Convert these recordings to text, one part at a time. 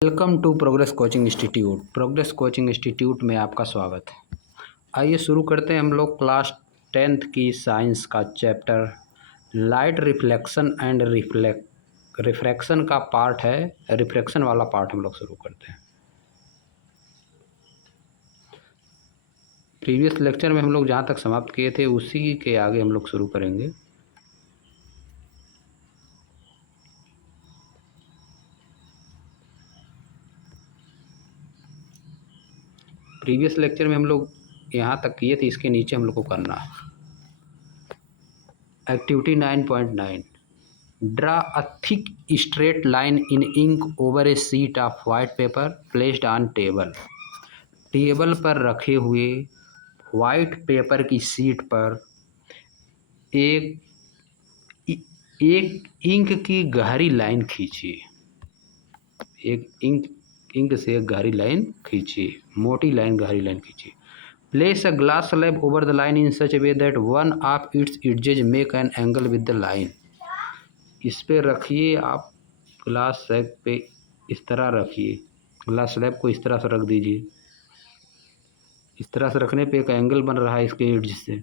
Welcome to Progress Coaching Institute. Progress Coaching Institute में आपका स्वागत है। आइए शुरू करते हैं हम लोग क्लास 10th की साइंस का chapter light reflection and refraction का पार्ट है। रिफ्रैक्शन वाला पार्ट हम लोग शुरू करते हैं। प्रीवियस लेक्चर में हम लोग जहाँ तक समाप्त किए थे उसी के आगे हम लोग शुरू करेंगे। प्रीवियस लेक्चर में हम लोग यहाँ तक किए थे, इसके नीचे हम लोग को करना है। Activity 9.9 draw a thick straight line in ink over a sheet of white paper placed on table. Table पर रखे हुए वाइट पेपर की शीट पर एक इंक की गहरी लाइन खींचिए। एक इंक से एक गहरी लाइन खींचिए, मोटी लाइन, गहरी लाइन खींचिए। Place a glass slab over the line in such a way that one of its edges make an angle with the line. इस पे रखिए आप ग्लास स्लैब पे, इस तरह रखिए। ग्लास स्लैब को इस तरह से रख दीजिए। इस तरह से रखने पे एक एंगल बन रहा है इसके एड्ज से।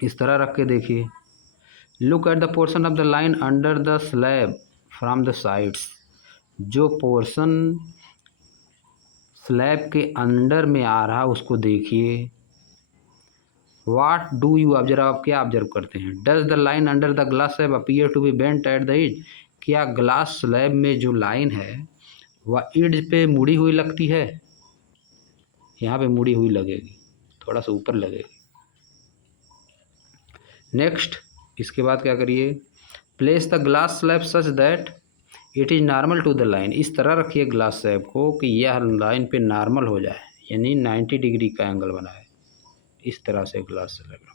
इस तरह रख के देखिए। Look at the portion of the line under the slab from the sides. जो पोर्शन स्लैब के अंडर में आ रहा है उसको देखिए। वाट डू यू ऑब्जर्व, आप क्या ऑब्जर्व करते हैं? Does the line under the glass slab appear to be bent at the edge. क्या ग्लास स्लैब में जो लाइन है वह एज पे मुड़ी हुई लगती है? यहाँ पे मुड़ी हुई लगेगी, थोड़ा सा ऊपर लगेगी। नेक्स्ट, इसके बाद क्या करिए? Place the glass slab such that it is normal to the line. इस तरह रखिए ग्लास स्लैब को कि यह लाइन पे नॉर्मल हो जाए, यानी 90 डिग्री का एंगल बनाए। इस तरह से ग्लास स्लैब रखो।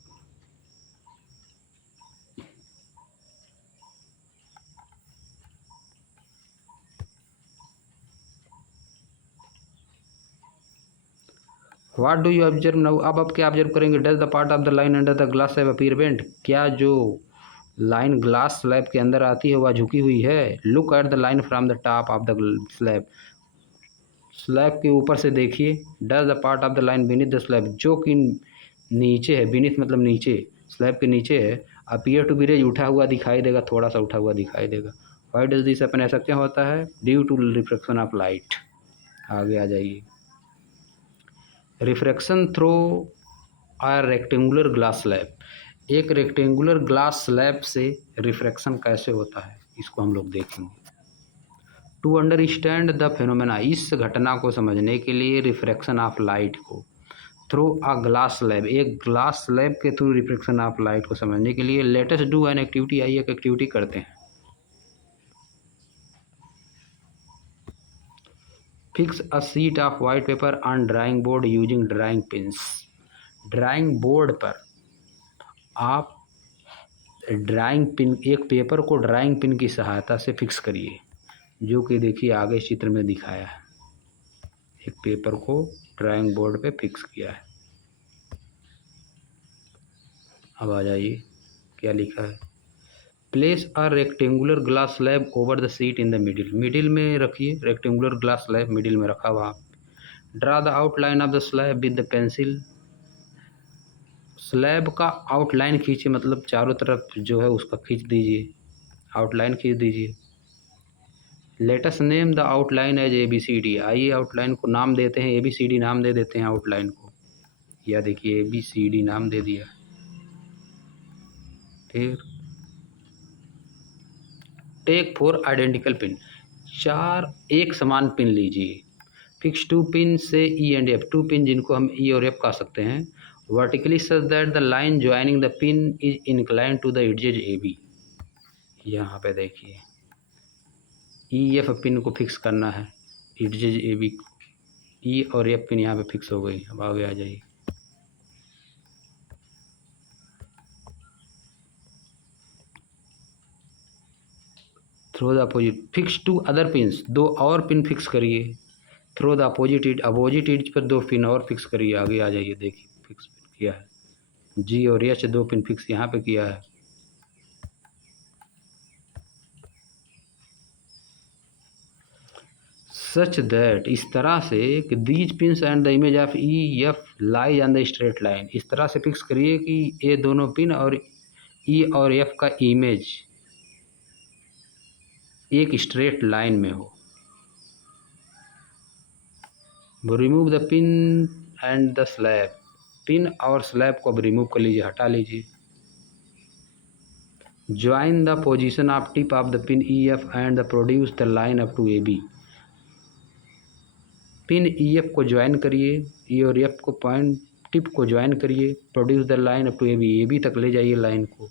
What do you observe now. अब आप क्या ऑब्जर्व करेंगे? Does the part of the line under the glass slab appear bent. क्या जो लाइन ग्लास स्लैब के अंदर आती है वह झुकी हुई है? Look at the line from the top of the slab. Slab के ऊपर से देखिए। Does the part of the line beneath the slab, जो कि नीचे है, बीनीथ मतलब नीचे, स्लैब के नीचे है, अपीयर टू बी रेज, उठा हुआ दिखाई देगा, थोड़ा सा उठा हुआ दिखाई देगा। व्हाई डज दिस हैपन, ऐसा क्या होता है? Due to reflection of light. आगे आ जाइए। Refraction through a rectangular glass slab. एक रेक्टेंगुलर ग्लास स्लैब से रिफ्रैक्शन कैसे होता है इसको हम लोग देखेंगे। टू अंडरस्टैंड द फिनोमेना, इस घटना को समझने के लिए रिफ्रैक्शन ऑफ लाइट को थ्रू अ ग्लास स्लैब, एक ग्लास स्लैब के थ्रू रिफ्रैक्शन ऑफ लाइट को समझने के लिए let us do an activity. आइए एक एक्टिविटी करते हैं। Fix a sheet of white paper on drawing board using drawing pins. Drawing board पर आप ड्राइंग पिन, एक पेपर को ड्राइंग पिन की सहायता से फिक्स करिए, जो कि देखिए आगे चित्र में दिखाया है। एक पेपर को ड्राइंग बोर्ड पे फिक्स किया है। अब आ जाइए, क्या लिखा है? Place a rectangular glass slab over the seat in the middle. Middle में रखिए रेक्टेंगुलर ग्लास स्लैब, मिडिल में रखा हुआ। Draw the outline of the slab with the pencil. Slab का आउटलाइन खींचिए, मतलब चारों तरफ जो है उसका खींच दीजिए, आउटलाइन खींच दीजिए। Let us name the outline as ABCD। आइए आउटलाइन को नाम देते हैं ABCD, नाम दे देते हैं आउटलाइन को। या देखिए ABCD नाम दे दिया। फिर टेक 4 आइडेंटिकल पिन, 4 एक समान पिन लीजिए। फिक्स 2 पिन से E एंड F, 2 पिन जिनको हम E और F कह सकते हैं। Vertically such that the line joining the pin is incline to the edges AB। यहाँ पे देखिए EF पिन को फिक्स करना है, एजेज AB को। E और F पिन यहाँ पे फिक्स हो गई। अब आगे आ जाइए। Through the opposite, fix 2 other pins, 2 और पिन फिक्स करिए। Through the opposite edge, opposite edge पर 2 पिन और फिक्स करिए। आगे आ जाइए, देखिए फिक्स किया है। G और H 2 पिन फिक्स यहाँ पे किया है। सच दैट, इस तरह से कि these pins and the image of E F lie on the straight line, इस तरह से फिक्स करिए कि ये दोनों पिन और ई और एफ का इमेज एक स्ट्रेट लाइन में हो। Remove the pin and the slab, pin और स्लैब को अब रिमूव कर लीजिए, हटा लीजिए। Join the position of tip of the pin E F and the produce the line up to A B, pin E F को join करिए, E और एफ को पॉइंट टिप को ज्वाइन करिए, produce the line up to A B तक ले जाइए line को,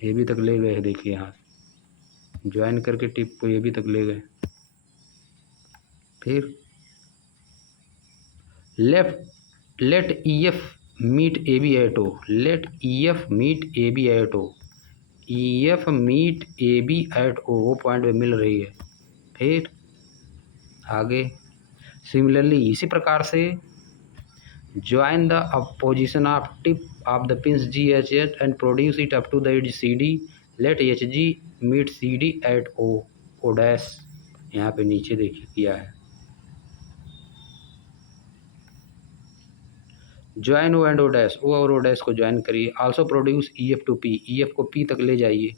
ए बी तक ले गए, देखिए यहाँ ज्वाइन करके टिप को ए बी तक ले गए। फिर let E F meet A B at O, let E F meet A B at O, E F meet A B at O, वो पॉइंट पे मिल रही है। फिर आगे सिमिलरली इसी प्रकार से join the position of tip of the pins G H at and produce it up to the edge C D, let H G meet C D at O, O dash यहाँ पे नीचे देखिए किया है। Join O and O dash, O और O dash को join करिए। Also produce E F to P, E F को पी तक ले जाइए,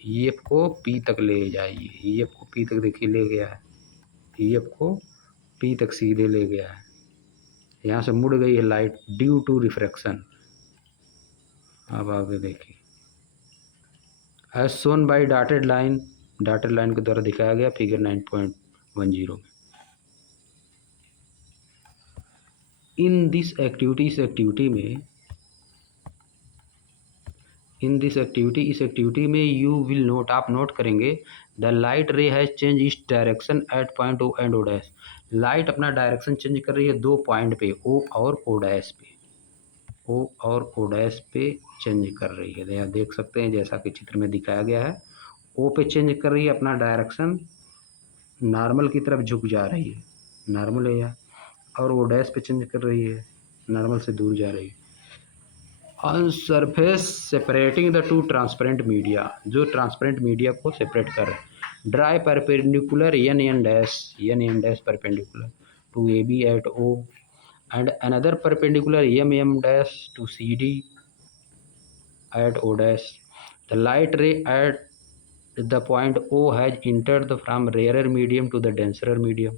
ई एफ को पी तक ले जाइए, ई एफ को पी तक देखिए ले गया है, ई एफ को पी तक सीधे ले गया है। यहाँ से मुड़ गई है लाइट ड्यू टू रिफ्रैक्शन। अब आगे देखिए as shown by dotted line, dotted line के द्वारा दिखाया गया फिगर 9.10 में। इन दिस एक्टिविटी, इस एक्टिविटी में, इन दिस एक्टिविटी, इस एक्टिविटी में यू विल नोट, आप नोट करेंगे the light ray has change is direction at point O and O dash, light अपना डायरेक्शन चेंज कर रही है दो पॉइंट पे, ओ और ओ डैश पे, ओ और ओ डैश पे चेंज कर रही है। यहाँ देख सकते हैं जैसा कि चित्र में दिखाया गया है, ओ पे चेंज कर रही है अपना डायरेक्शन, नॉर्मल की तरफ झुक जा रही है, नॉर्मल है यहाँ, और ओ डैश पे चेंज कर रही है, नॉर्मल से दूर जा रही है। On surface separating the two transparent media, जो ट्रांसपेरेंट मीडिया को सेपरेट कर रहे हैं। Draw perpendicular N N dash perpendicular to A B at O and another perpendicular M dash to C D at O dash. The light ray at the point O has entered from rare medium to the denser medium,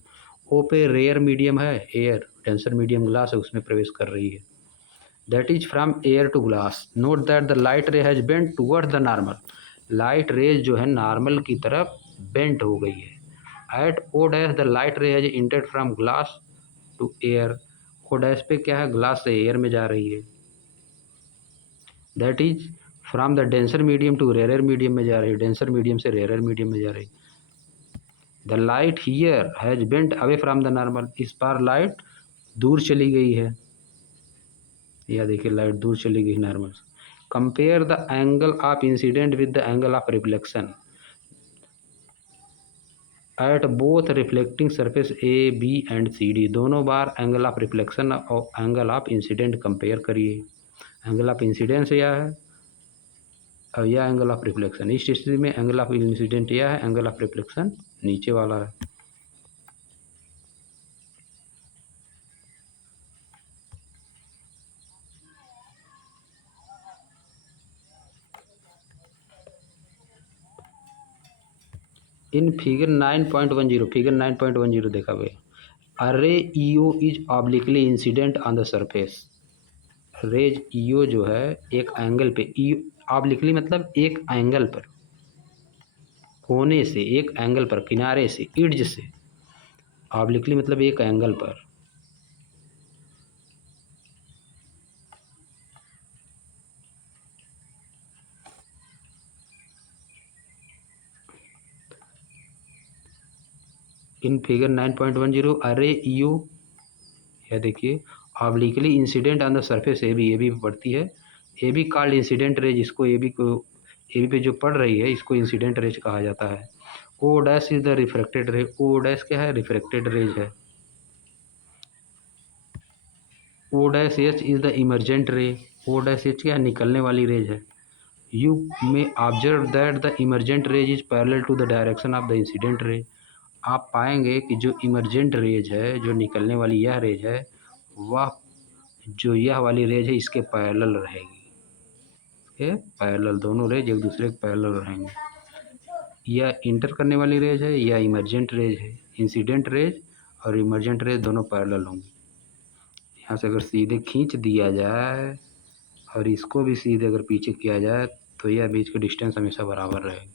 O पे rare medium है air, denser medium glass है, उसमें प्रवेश कर रही है। That is from air to glass. Note that the light ray has bent towards the normal. Light rays जो है नॉर्मल की तरफ बेंट हो गई है। At O dash the light ray has entered from glass to air. O dash पे क्या है, ग्लास से एयर में जा रही है। That is from the denser medium to rarer medium में जा रही है, डेंसर मीडियम से रेयर मीडियम में जा रही है। The light here has bent away from the normal. इस बार लाइट दूर चली गई है, यह देखिए लाइट दूर चली गई नॉर्मल से। Compare the angle of incident with the angle of reflection at both reflecting surface A B and C D, दोनों बार एंगल ऑफ रिफ्लेक्शन और एंगल ऑफ इंसिडेंट कंपेयर करिए। एंगल ऑफ इंसिडेंस यह है और यह एंगल ऑफ रिफ्लेक्शन, इस स्थिति में एंगल ऑफ इंसिडेंट यह है, एंगल ऑफ रिफ्लेक्शन नीचे वाला है। इन फिगर 9.10, फिगर 9.10 देखा गया। A ray E O is obliquely incident on the surface, rays E O जो है एक एंगल पे, ई ऑब्लिकली मतलब एक एंगल पर, कोने से, एक एंगल पर, किनारे से, इड्ज से, ऑब्लिकली मतलब एक एंगल पर। इन फिगर 9.10 अरे ईओ, यह देखिए obliquely incident on the surface A B पड़ती है, A B called incident rays, इसको ए बी पे जो पड़ रही है इसको इंसिडेंट रेज कहा जाता है। O dash is the refracted ray, O dash क्या है, रिफ्रैक्टेड रेज है। O dash H is the emergent ray, O dash H क्या है, निकलने वाली रेज है। You may observe that the emergent rays is parallel to the direction of the incident ray, आप पाएंगे कि जो इमर्जेंट रेज है, जो निकलने वाली यह रेज है, वह जो यह वाली रेज है इसके पैरेलल रहेगी। ये पैरेलल, दोनों रेज एक दूसरे के पैरेलल रहेंगे। यह इंटर करने वाली रेज है, यह इमर्जेंट रेज है। इंसिडेंट रेज और इमर्जेंट रेज दोनों पैरेलल होंगी। यहाँ से अगर सीधे खींच दिया जाए और इसको भी सीधे अगर पीछे किया जाए तो यह बीच की डिस्टेंस हमेशा बराबर रहेगी।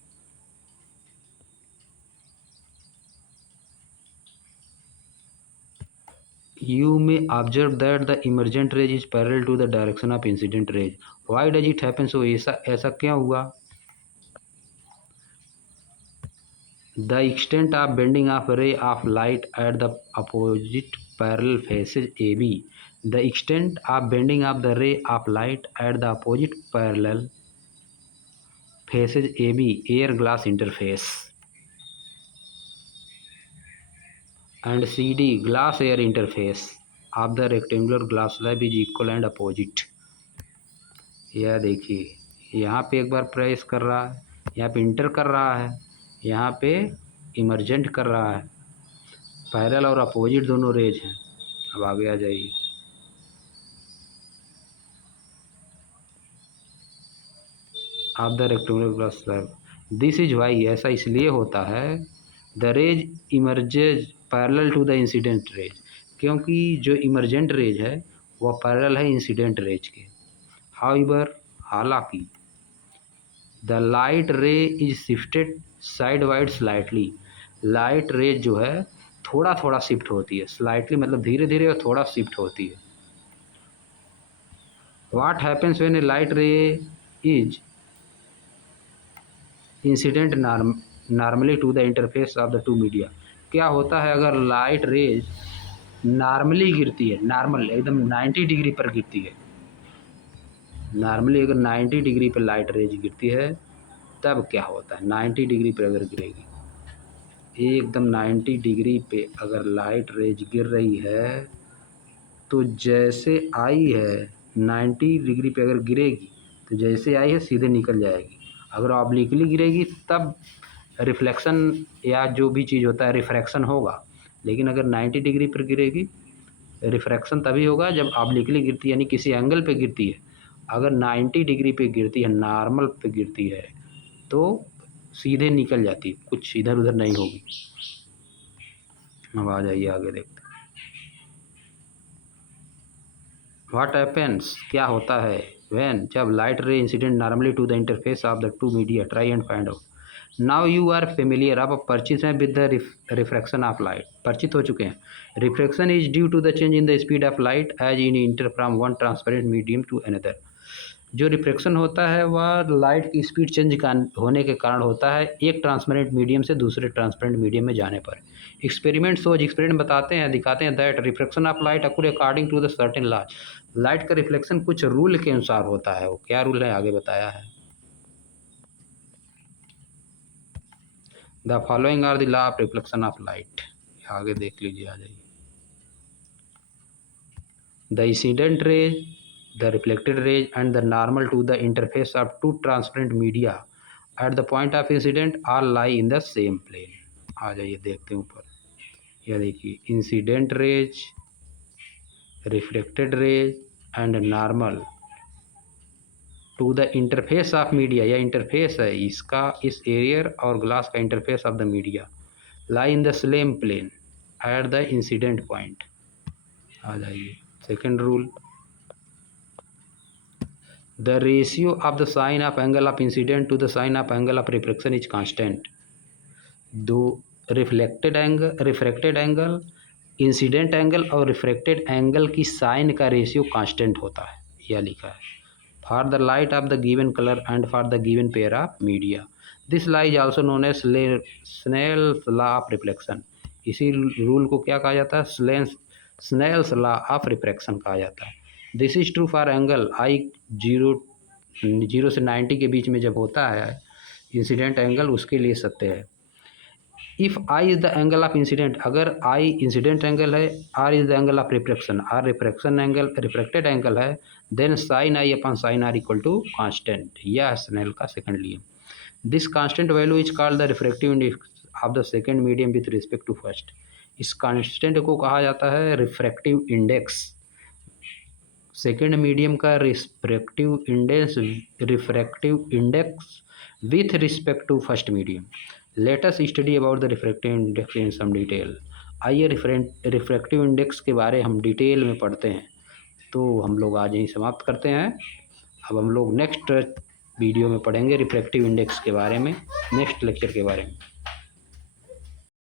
You may observe that the emergent ray is parallel to the direction of incident ray. Why does it happen? So ऐसा क्या हुआ? The extent of bending of ray of light at the opposite parallel faces AB. The extent of bending of the ray of light at the opposite parallel faces AB, air glass interface, and CD, glass air interface of the rectangular glass slab is equal and opposite. यह देखिए, यहाँ पे एक बार press कर रहा है, यहाँ पे इंटर कर रहा है, यहाँ पे इमर्जेंट कर रहा है। पैरेलल और अपोजिट दोनों रेज हैं। अब आगे आ जाइए। आप the rectangular glass slab, this is why, ऐसा इसलिए होता है, the rays emerges parallel to the incident rays, क्योंकि जो इमर्जेंट रेज है वह पैरेलल है इंसिडेंट रेज के। हाउएवर, हालांकि, the light ray is shifted side wide slightly, light ray जो है थोड़ा थोड़ा शिफ्ट होती है। स्लाइटली मतलब धीरे धीरे और थोड़ा शिफ्ट होती है। What happens when a light ray is incident normally to the interface of the two media. क्या होता है अगर लाइट रेज नॉर्मली गिरती है, नॉर्मल एकदम 90 डिग्री पर गिरती है, नॉर्मली अगर 90 डिग्री पर लाइट रेज गिरती है तब क्या होता है? 90 डिग्री पर अगर गिरेगी, एकदम 90 डिग्री पे अगर लाइट रेज गिर रही है तो जैसे आई है 90 डिग्री पे अगर गिरेगी तो जैसे आई है सीधे निकल जाएगी। अगर ऑब्लिकली गिरेगी तब रिफ्लेक्शन या जो भी चीज़ होता है रिफ्रैक्शन होगा, लेकिन अगर 90 डिग्री पर गिरेगी रिफ्रैक्शन तभी होगा जब ऑब्लिकली गिरती है, यानी किसी एंगल पे गिरती है। अगर 90 डिग्री पे गिरती है, नॉर्मल पे गिरती है, तो सीधे निकल जाती है, कुछ इधर उधर नहीं होगी। अब आ जाइए आगे देखते हैं। व्हाट हैपेंस, क्या होता है, व्हेन, जब light ray incident normally to the interface of the two media, try and find out. Now you are familiar, आप परिचित हैं with the refraction of light, परिचित हो चुके हैं। Refraction is due to the change in the speed of light as in inter from one transparent medium to another. जो refraction होता है वह लाइट की स्पीड चेंज होने के कारण होता है एक ट्रांसपेरेंट मीडियम से दूसरे ट्रांसपेरेंट मीडियम में जाने पर। एक्सपेरिमेंट बताते हैं, दिखाते हैं that refraction of light accord according to the certain law. Light का रिफ्लेक्शन कुछ रूल के अनुसार होता है। वो क्या रूल है आगे बताया है। The following are the law of reflection of light, आगे देख लीजिए, आ जाइए। The incident rays, the reflected rays and the normal to the interface of two transparent media at the point of incident all lie in the same plane। आ जाइए देखते हैं ऊपर, यह देखिए, incident rays, reflected rays and normal to the interface of media, यह interface है इसका, इस एरियर और ग्लास का interface of the media, lie in the same plane at the incident point. आ जाइए second rule, the ratio of the sine of angle of incident to the sine of angle of refraction is constant। दो refracted angle, incident angle और refracted angle की sine का ratio constant होता है, यह लिखा है। For the light of the given colour and for the given pair of media, this law is also known as Snell's law of reflection. इसी rule को क्या कहा जाता है? स्नेल्स लॉ ऑफ रिफ्रैक्शन कहा जाता है। This is true for angle I 0 से 90 के बीच में जब होता है इंसिडेंट एंगल, उसके लिए सत्य है। If I is the angle of incidence, अगर आई इंसिडेंट एंगल है, R is the angle of refraction, R refraction angle, refracted angle है, then sine I upon sine R equal to constant. यह Snell का second नियम। This constant value is called the refractive index of the second medium with respect to first. इस constant को कहा जाता है refractive index. Second medium का refractive index with respect to first medium. Let us study about the refractive index in some detail. आइए refractive index के बारे हम डिटेल में पढ़ते हैं। तो हम लोग आज यहीं समाप्त करते हैं। अब हम लोग नेक्स्ट वीडियो में पढ़ेंगे रिफ्रैक्टिव इंडेक्स के बारे में, नेक्स्ट लेक्चर के बारे में।